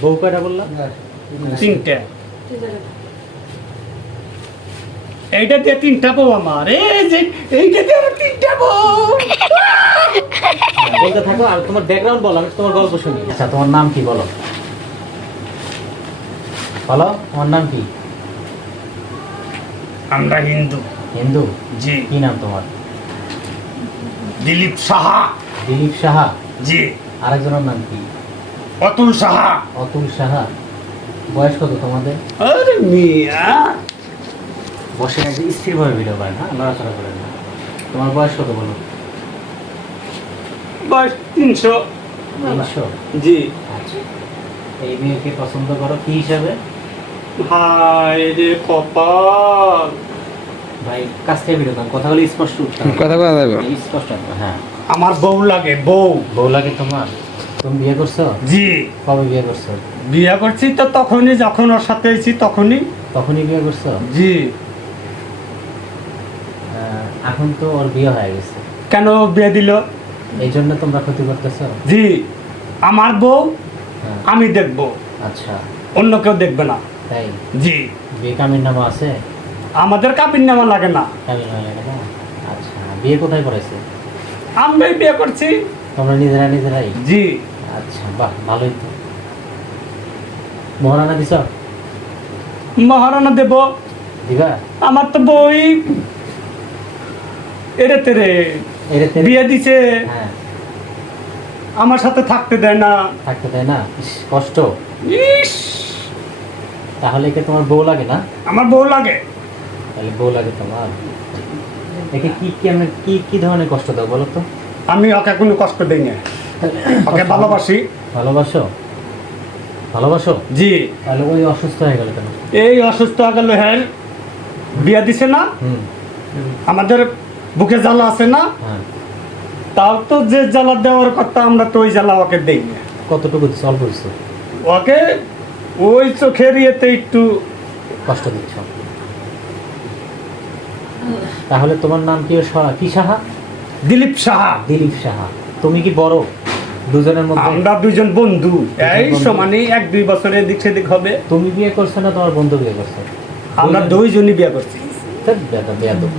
বউ কয়টা বললাম তিনটা। এইটা দিয়ে তিনটা বউ আমার। এই যে এইটা দিয়ে আমার তিনটা বউ। বলতে থাকো আর তোমার ব্যাকগ্রাউন্ড বলো আমি তোমার গল্প শুনি। আচ্ছা তোমার নাম কি বলো? বলো তোমার নাম কি? আমরা হিন্দু। হিন্দু? জি। কি নাম তোমার? দিলীপ সাহা। দিলীপ সাহা। জি। আরেকজনের নাম কি? অতুল সাহা। অতুল সাহা। বয়স কত তোমাদের? আরে মিয়া। বসে একটু স্থিরভাবে ভিডিও করেন হ্যাঁ? নড়াচড়া করেন না। তোমার বয়স কত বলো? বয়স তিনশো। তিনশো? জি। আচ্ছা। এই মেয়েকে পছন্দ করো কি হিসাবে? হায় রে কপাল। ভাই কাছ থেকে ভিডিও করেন কথাগুলো স্পষ্ট উঠতে কথা কথা যাবে। স্পষ্ট হ্যাঁ। আমার বউ লাগে বউ। বউ লাগে তোমার? তুমি বিয়ে করছ? জি। কবে বিয়ে করছ? বিয়ে করছি তো তখনই যখন ওর সাথে এসেছি তখনই। তখনই বিয়ে করছ? জি। এখন তো ওর বিয়ে হয়ে গেছে। কেন বিয়ে দিল? এই জন্য তোমরা ক্ষতি করতেছো? জি। আমার বউ হ্যাঁ। আমি দেখব। আচ্ছা। অন্য কেউ দেখবে না। তাই? জি। বিয়ে কামির নামা আছে? আমাদের কাপির নামা লাগে না। কামির নামা লাগে না? আচ্ছা। বিয়ে কোথায় করেছে? আমরাই বিয়ে করছি। তোমরা নিজেরা নিজেরাই? জি। আচ্ছা বাহ ভালোই তো। মহারানা দিছ? মহারানা দেব। দিবা? আমার তো বই এরে তেরে বিয়ে দিছে। হ্যাঁ। আমার সাথে থাকতে দেয় না। থাকতে দেয় না? কষ্ট। ইস। তাহলে একে তোমার বউ লাগে না? আমার বউ লাগে। তাহলে বউ লাগে তোমার। একে কি কি কি কি ধরনের কষ্ট দাও বলো তো? আমি ওকে কোনো কষ্ট দিই না ওকে ভালোবাসি। ভালোবাসো? ভালোবাসো? জি। তাহলে ওই অসুস্থ হয়ে গেল কেন? এই অসুস্থ হয়ে গেল হ্যাঁ বিয়া দিছে না? আমাদের বুকে জ্বালা আছে না? হ্যাঁ। তাও তো যে জ্বালা দেওয়ার কথা আমরা তো ওই জ্বালা ওকে দেই না কতটুকু অল্প দিচ্ছে? ওকে ওই চোখের ইয়েতে একটু কষ্ট দিচ্ছ? তাহলে তোমার নাম কি সা- কি সাহা? দিলীপ সাহা। দিলীপ সাহা। তুমি কি বড়? দুজনের মধ্যে আমরা দুজন বন্ধু। এই। সমানে এক দুই বছরের দিক সেদিক হবে। তুমি বিয়ে করছ না তোমার বন্ধু বিয়ে করছে? আমরা দুইজনই বিয়ে করছি। বেয়াদব।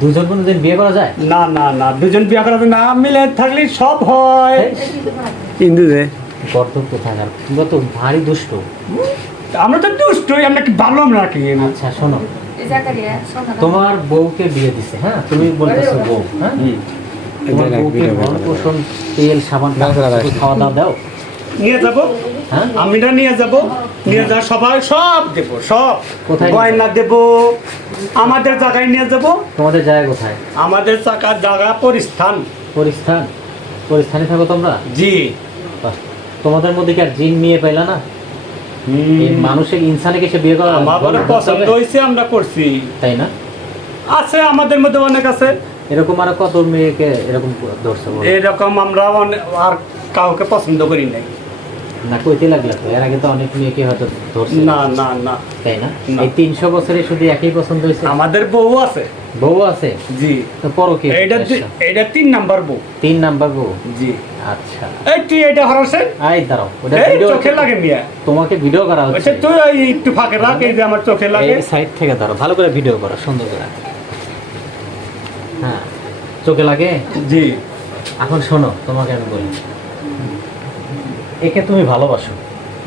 দুজন কোনোদিন বিয়ে করা যায়? না না না দুজন বিয়ে করা না। মিলে থাকলে সব হয়। হিন্দু যে কোথাকার তোমরা তো ভারী দুষ্ট। আমরা তো দুষ্টই আমরা কি ভালো নাকি আচ্ছা শোনো। তোমার বউকে বিয়ে দিছে হ্যাঁ? তুমি বলতেছো বউ হ্যাঁ? তোমার বউকে ভরণ পোষণ তেল সাবান না, না, না। খাওয়া দাওয়া দাও। নিয়ে যাব? হ্যাঁ? নিয়ে যাব? নিয়ে যা সবাই সব দেব সব। গয়না দেব আমাদের জায়গায় নিয়ে যাব। তোমাদের জায়গা কোথায়? আমাদের চাকার জায়গা পরিস্থান। পরিস্থান? পরিস্থানে থাকো তোমরা? জি। তোমাদের মধ্যে কি আর জিন নিয়ে পাইলা না? মানুষের ইনসানে সে বিয়ে করা আমাদের পছন্দ হয়েছে আমরা করছি। তাই না? আছে আমাদের মধ্যে অনেক আছে। এরকম আর কত মেয়েকে এরকম ধরছে এরকম আমরা আর কাউকে পছন্দ করি নাই। না কইতে লাগলে তো এর আগে তো অনেক মেয়েকে হয়তো ধরছে। না না না। তাই না? না। এই তিনশো বছরে শুধু একই পছন্দ হয়েছে আমাদের বউ আছে। বউ আছে? জি। তো পরো কি এইটা দি- তিন নাম্বার বউ। তিন নাম্বার বউ? জি। আচ্ছা। এই তুই এটা হরাসেন আই দাঁড়াও ওটা ভিডিও চোখে লাগে মিয়া। তোমাকে ভিডিও করা হচ্ছে। আচ্ছা তুই একটু ফাঁকে রাখ এই যে আমার চোখে লাগে। এই সাইড থেকে ধরো ভালো করে ভিডিও করো সুন্দর করে। হ্যাঁ চোখে লাগে? জি। এখন শোনো তোমাকে আমি বলি। একে তুমি ভালোবাসো।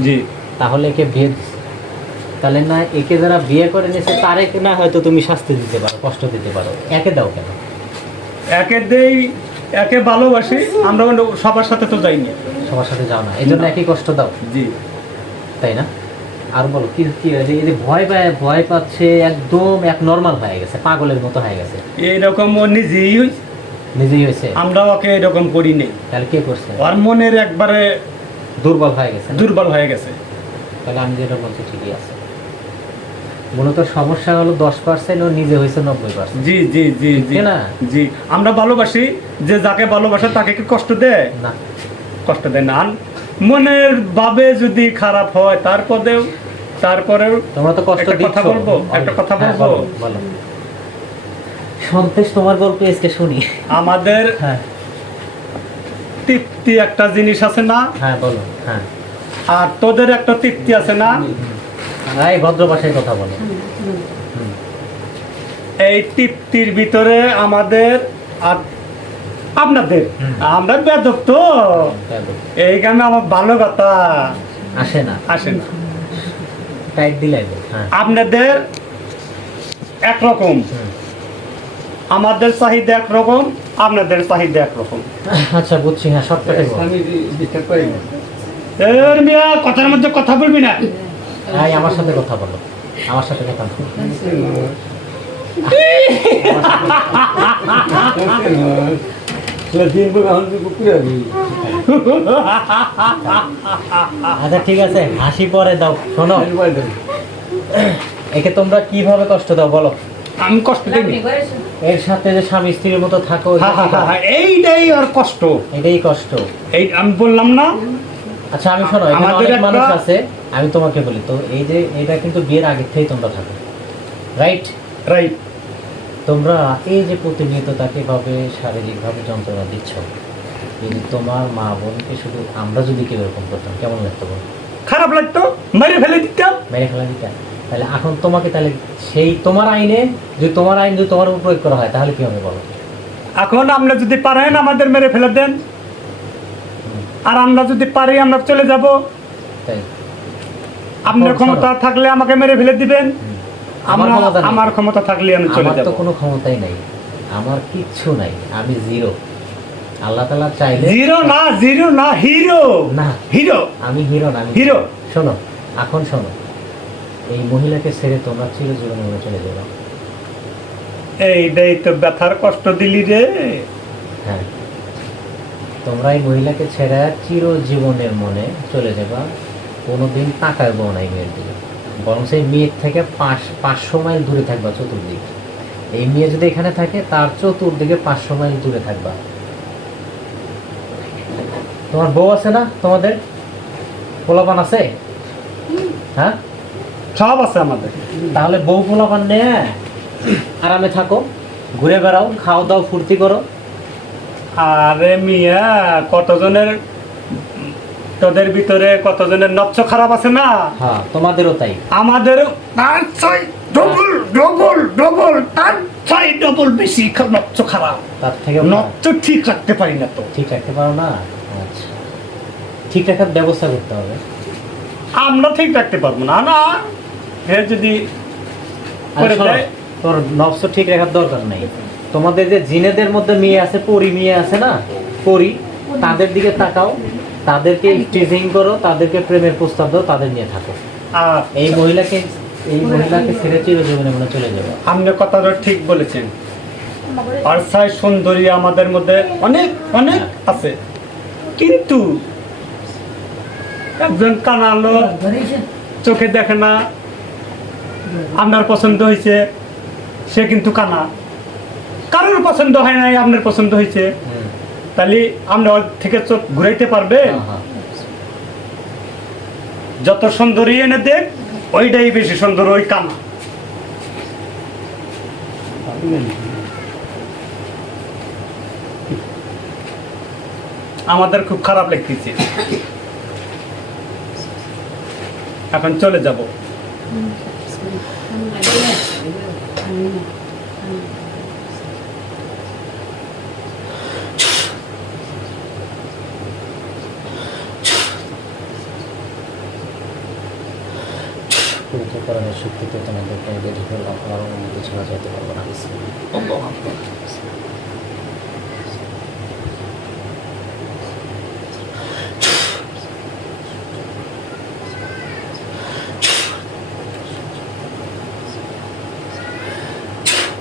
জি। তাহলে একে বিয়ে দিছো। তাহলে না একে যারা বিয়ে করে নিয়েছে তারে না হয়তো তুমি শাস্তি দিতে পারো কষ্ট দিতে পারো। একে দাও কেন? একে দেই একে ভালোবাসি আমরা সবার সাথে তো যাইনি। সবার সাথে যাও না। এই জন্য একই কষ্ট দাও। জি। তাই না? আর বলো কি কি হয়েছে? এই যে ভয় পায় ভয় পাচ্ছে একদম এক নর্মাল হয়ে গেছে পাগলের মতো হয়ে গেছে। এইরকম ও নিজেই। নিজেই হয়েছে? আমরা ওকে এরকম করি নেই। তাহলে কে করছে? ওর মনের একবারে দুর্বল হয়ে গেছে দুর্বল হয়ে গেছে। তাহলে আমি যেটা বলছি ঠিকই আছে। মূলত সমস্যা হলো দশ পার্সেন্ট ও নিজে হয়েছে নব্বই পার্সেন্ট জি জি জি জি। না? জি। আমরা ভালোবাসি যে যাকে ভালোবাসে তাকে কি কষ্ট দেয়? না। কষ্ট দেয় না। মনের ভাবে যদি খারাপ হয় তারপরেও তারপরেও তোমরা তো কষ্ট কথা বলব? একটা কথা হ্যাঁ, বলব? বলো, সন্তেষ তোমার গল্প আজকে শুনি। আমাদের হ্যাঁ। তৃপ্তি একটা জিনিস আছে না? হ্যাঁ বলো। হ্যাঁ। আর তোদের একটা তৃপ্তি আছে না? এই ভদ্র ভাষায় কথা বলো। এই তৃপ্তির ভিতরে আমাদের আর আপনাদের। আমরা বেদক তো এই গ্রামে আমার ভালো কথা। আসে না। আসে না। টাইট দিলাই হ্যাঁ। আপনাদের একরকম। আমাদের চাহিদা একরকম আপনাদের চাহিদা একরকম। আচ্ছা বুঝছি হ্যাঁ সব এর মিয়া কথার মধ্যে কথা বলবি না? এই আমার সাথে কথা বলো। আমার সাথে কথা বলো। আচ্ছা ঠিক আছে হাসি পরে দাও শোনো। একে তোমরা কীভাবে কষ্ট দাও বলো? আমি কষ্ট দিই এর সাথে যে স্বামী স্ত্রীর মতো থাকো এইটাই আর কষ্ট। এটাই কষ্ট। এই আমি বললাম না। আচ্ছা আমি শোনো আমাদের মানুষ আছে। আমি তোমাকে বলি তো এই যে এটা কিন্তু বিয়ের আগে থেকেই তোমরা থাকো রাইট রাইট তোমরা এই যে প্রতিনিয়ত তাকে ভাবে শারীরিকভাবে যন্ত্রণা দিচ্ছ যদি তোমার মা বোনকে শুধু আমরা যদি কেউ এরকম করতাম কেমন লাগতো বল? খারাপ লাগতো মেরে ফেলে দিতাম। মেরে ফেলা দিতাম। তাহলে এখন তোমাকে তাহলে সেই তোমার আইনে যদি তোমার আইন যদি তোমার উপর প্রয়োগ করা হয় তাহলে কি হবে বলো? এখন আমরা যদি পারেন আমাদের মেরে ফেলে দেন। আর আমরা যদি পারি আমরা চলে যাব। তাই। আপনার ক্ষমতা থাকলে আমাকে মেরে ফেলে দিবেন। আমার ক্ষমতা আমার ক্ষমতা থাকলে আমি চলে আমার যাব। তো কোনো ক্ষমতাই নাই। আমার কিচ্ছু নাই। আমি জিরো। আল্লাহ তালা চাইলে জিরো না জিরো না হিরো। না। হিরো। আমি হিরো না হিরো। শোনো এখন শোনো। এই মহিলাকে ছেড়ে তোমরা চিরজীবনে মনে চলে যাবে। এইটাই তো ব্যথার কষ্ট দিলি রে। হ্যাঁ। তোমরা এই মহিলাকে ছেড়ে চিরজীবনের মনে চলে যাবা। কোনোদিন তাকাইবো না এই মেয়ের দিকে বরং সেই মেয়ের থেকে পাঁচ পাঁচশো মাইল দূরে থাকবা চতুর্দিক। এই মেয়ে যদি এখানে থাকে তার চতুর্দিকে পাঁচশো মাইল দূরে থাকবা। তোমার বউ আছে না তোমাদের? পোলাপান আছে? হ্যাঁ? সব আছে আমাদের। তাহলে বউ পোলাপান নিয়ে আরামে থাকো ঘুরে বেড়াও খাও দাও ফুর্তি করো। আরে মিয়া কতজনের তোদের ভিতরে কতজনের নচ্ছ খারাপ আছে না? হ্যাঁ তোমাদেরও তাই। আমাদের তার ডবল ডবল ডবল তার চাই ডবল বেশি খা- খারাপ। তার থেকে ঠিক রাখতে পারি না তো। ঠিক রাখতে পারো না? আচ্ছা। ঠিক রাখার ব্যবস্থা করতে হবে। আমরা ঠিক রাখতে পারব না। না হে যদি করে দেয়। তোর নবস ঠিক রাখার দরকার নেই। তোমাদের যে জিনেদের মধ্যে মেয়ে আছে পরি মেয়ে আছে না? পরি তাদের দিকে তাকাও। তাদেরকে টিজিং করো তাদেরকে প্রেমের প্রস্তাব দাও তাদের নিয়ে থাকো। আর এই মহিলাকে এই মহিলাকে ছেড়ে চিরজীবনে মনে চলে যাবে। আপনি কথাটা ঠিক বলেছেন। আর সাই সুন্দরী আমাদের মধ্যে অনেক অনেক আছে। কিন্তু একজন কানালো চোখে দেখে না আপনার পছন্দ হয়েছে সে কিন্তু কানা। কারোর পছন্দ হয় নাই আপনার পছন্দ হয়েছে। তাহলে আমরা ওর থেকে চোখ ঘুরাইতে পারবে? হ্যাঁ, হ্যাঁ। যত সুন্দরী এনে দেখ ওইটাই বেশি সুন্দর ওই কানা। আমাদের খুব খারাপ লাগতেছে। এখন চলে যাব। পবিত্র করানোর শক্তিতে তোমাদেরকে বেঁধে ফেললাম আমার অনুমতি ছাড়া যেতে পারব না।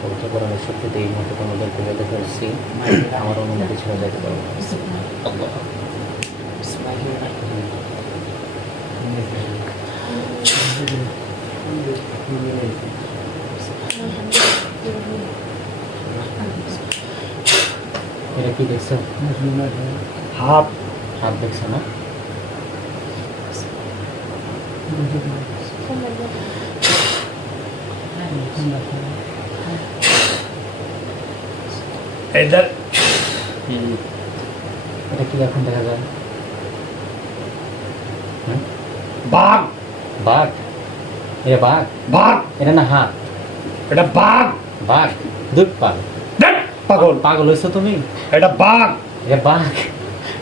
পবিত্র করানোর শক্তিতে এই মুহূর্তে তোমাদেরকে বেঁধে ফেলছি আমার অনুমতি ছাড়া যেতে পারব না। এটা কি দেখছ হাত হাত দেখছ না এদের এটা কি এখন দেখা যায় হ্যাঁ বাঘ বাঘ এটা বাঘ বাঘ এটা না হাত এটা বাঘ বাঘ দুধ পাগল দেখ, পাগল পাগল হয়েছো তুমি এটা বাঘ এটা বাঘ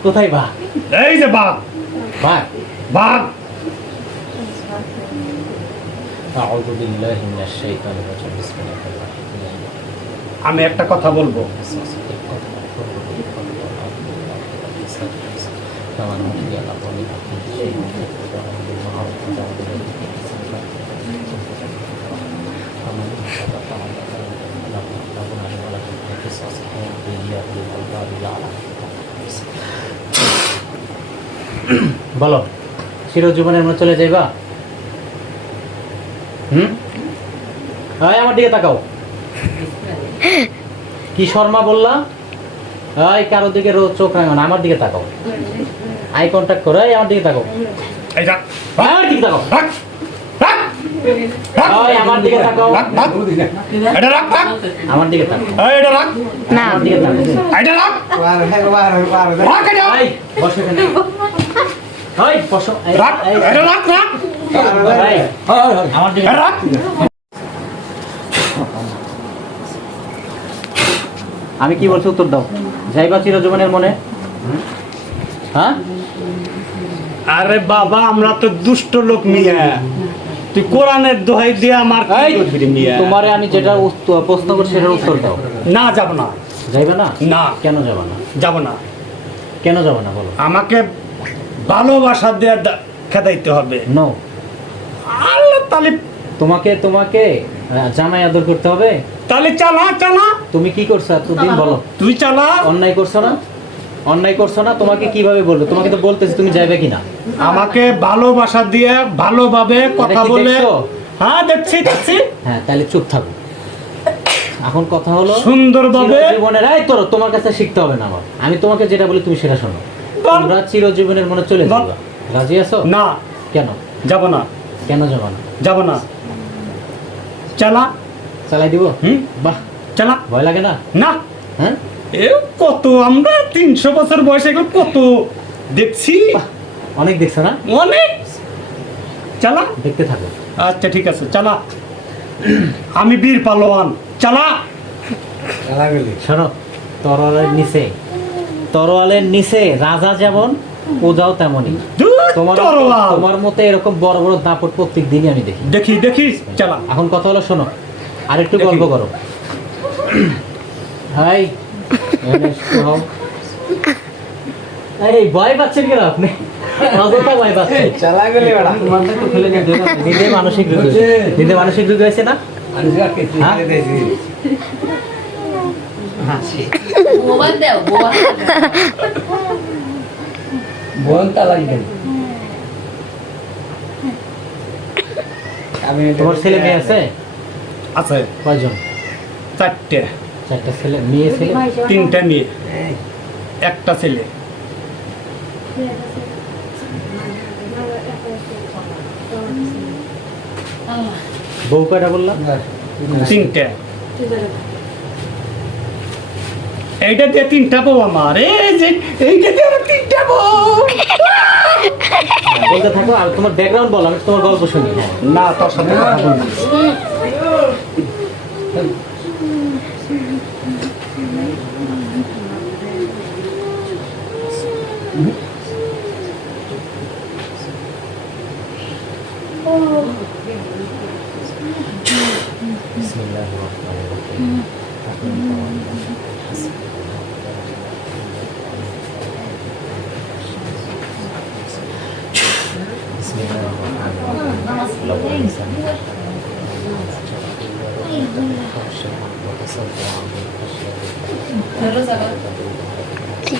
কোথায় বাঘ এই যে বাঘ বাঘ বাঘ أعوذ بالله من الشيطان الرجيم بسم الله الرحمن الرحيم আমি একটা কথা বলবো বলো চিরজীবনের মধ্যে চলে যাইবা? হুম? আমার দিকে তাকাও। কি শর্মা বললা এই কারও দিকে রোজ চোখ রাঙানো আমার দিকে তাকাও। আই কন্ট্যাক্ট করো আমার দিকে তাকাও। এই আমার দিকে তাকাও। আমার দিকে তাকাও। রাখ রাখ। এটা রাখ রাখ। আমার দিকে তাকাও। এটা রাখ। না। আমার দিকে তাকাও। এটা রাখ। রাখ এটা। এই বসো এখানে। এই বসো। রাখ এটা রাখ রাখ। আমার দিকে রাখ। আমি কি বলছি উত্তর দাও? যাইবা চিরজীবনের মনে? হ্যাঁ? আরে বাবা আমরা তো দুষ্ট লোক মিয়া। তুই কোরআনের দোহাই দিয়ে আমার তোমারে আমি যেটা প্রশ্ন করছি সেটার উত্তর দাও। না যাব না। যাইবে না? না। কেন যাবে না? যাব না। কেন যাবে না বলো। আমাকে ভালোবাসা দিয়ে খেদাইতে হবে। নো আল্লাহ তাহলে তোমাকে তোমাকে জামাই আদর করতে হবে? তাহলে চালা চালা। তুমি কি করছ এতদিন বলো। তুই চালা। অন্যায় করছ না? অন্যায় করছ না? তোমাকে কীভাবে বলব? তোমাকে তো বলতেছি তুমি যাইবে কিনা? আমাকে ভালোবাসা দিয়ে ভালোভাবে কথা বলে? হ্যাঁ দেখছি দেখছি। হ্যাঁ তাহলে চুপ থাকো। এখন কথা হলো সুন্দরভাবে জীবনের এই তোর তোমার কাছে শিখতে হবে না আমার। আমি তোমাকে যেটা বলি তুমি সেটা শোনো। তোমরা চিরজীবনের মনে চলে। যাবা। রাজি আছো? না। কেন? যাব না। কেন যাবা না? যাব না। চালা। চালাই দিব? হুম। বাহ। চালা। ভয় লাগে না? না। হ্যাঁ? এ কত আমরা? তিনশো বছর বয়সে কত দেখছি? বাহ, অনেক দেখছ না? অনেক? চালা? দেখতে থাকো। আচ্ছা ঠিক আছে চালা। আমি বীর পালোয়ান চালা। শোনো তরোয়ালের নিচে তরোয়ালের নিচে রাজা যেমন পূজাও তেমনই। তোমার তরোয়াল। তোমার মতো এরকম বড় বড় দাপট প্রত্যেক দিনই আমি দেখি। দেখি দেখি চালা। এখন কথা হলো শোনো আরেকটু। গল্প করো। হাই শোনো। এই ভয় পাচ্ছেন কেন আপনি? অযথা ভয় পাচ্ছেন। দেখো। নিজে মানসিক রোগ হয়েছে। নিজে মানসিক রোগ হয়েছে না? হ্যাঁ? তোমার ছেলে মেয়ে আছে? আছে। কয়জন? চারটে। চারটা ছেলে মেয়ে ছেলে? তিনটা মেয়ে। একটা ছেলে। বউ কয়টা বললাম তিনটে। এইটা দিয়ে তিনটা বউ আমার। এই যে এইটা দিয়ে আমার তিনটা বউ। বলতে থাকো আর তোমার ব্যাকগ্রাউন্ড বলো আমি তোমার গল্প শুনি। না তোর সাথে কথা বলব না।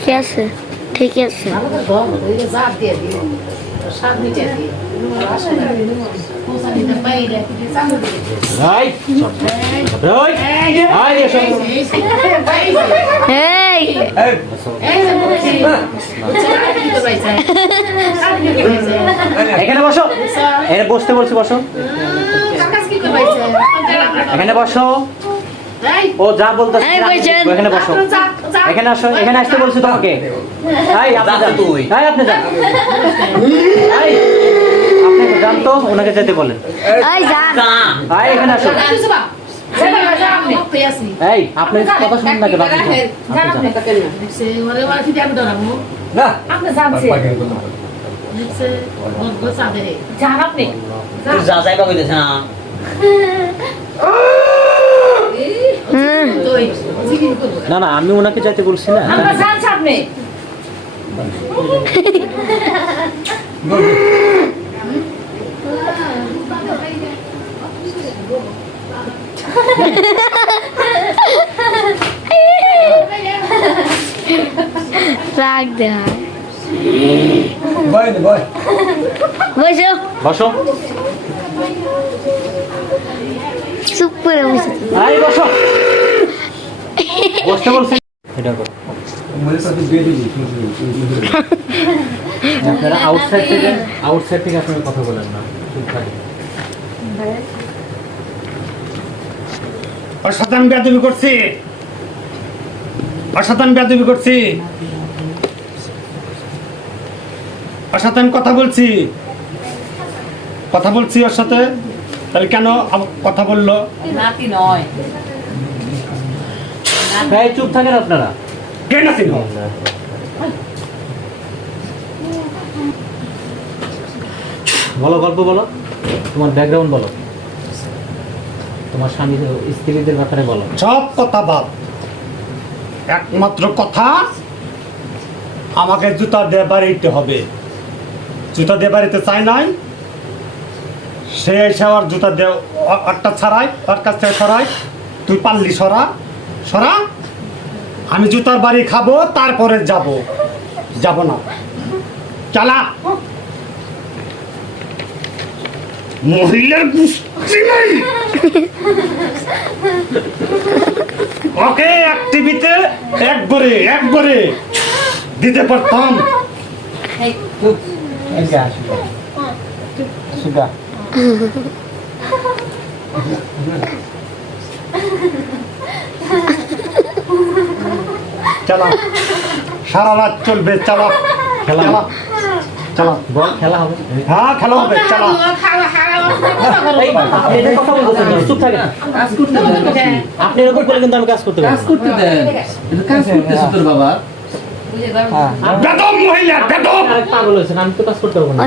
ঠিক আছে ঠিক আছে। এই এই এই এসো এই এখানে বসো এখানে বসতে বলছি বসো। এখানে বসো। ও যা বলতে এই বসেন। এখানে বসো। এখানে আসো এখানে আসতে বলছি তোমাকে। এই আপনি যান। এই আপনি যান। এই আপনি তো ওনাকে যেতে বলেন। এই যান। আয় এখানে আসো এই আপনি কথা শুনুন না কেন? আপনি যান। আপনি জানছেন পাখির কথা বলে। জান আপনি যা যাইবা কইতেছে না। না না আমি ওনাকে যেতে বলছি না। রাগ দেয় বসো। বসো। চুপ করে বসে আয় বসো। বসতে বলছি। এটা করো। মনে। আপনারা আউটসাইড থেকে আউটসাইড থেকে আপনারা কথা বলেন না। চুপ থাকেন ওর সাথে করছি। ওর সাথে করছি। আমি কথা বলছি। কথা বলছি ওর সাথে। তাহলে কেন কথা বলল? নাতি নয়। চুপ থাকেন আপনারা। কে নাসিন বলো গল্প বলো। তোমার ব্যাকগ্রাউন্ড বলো। তোমার স্বামী স্ত্রীদের ব্যাপারে বলো। সব কথা বাদ। একমাত্র কথা আমাকে জুতা দিয়ে বাড়িতে হবে। জুতা দিয়ে বাড়িতে চাই নাই? সে এসে আমার জুতা দিয়ে একটা ছাড়াই ওর কাছ থেকে সরাই তুই পারলি সরা সরা আমি জুতার বাড়ি খাব তারপরে যাব। যাব না। চালা। মহিলার ওকে এক টিভিতে একবারে একবারে দিতে পারতাম। সুগা। চালা। সারা রাত চলবে চালা। খেলা চালা চালা বল। খেলা হবে। হ্যাঁ খেলা হবে চালা। আপনি এরকম করলে কিন্তু আমি কাজ করতে পারব। কাজ করতে দেন। কাজ করতেছে তোর বাবা। বেদম মহিলা বেদম। পাগল হয়েছেন আমি তো কাজ করতে পারব না।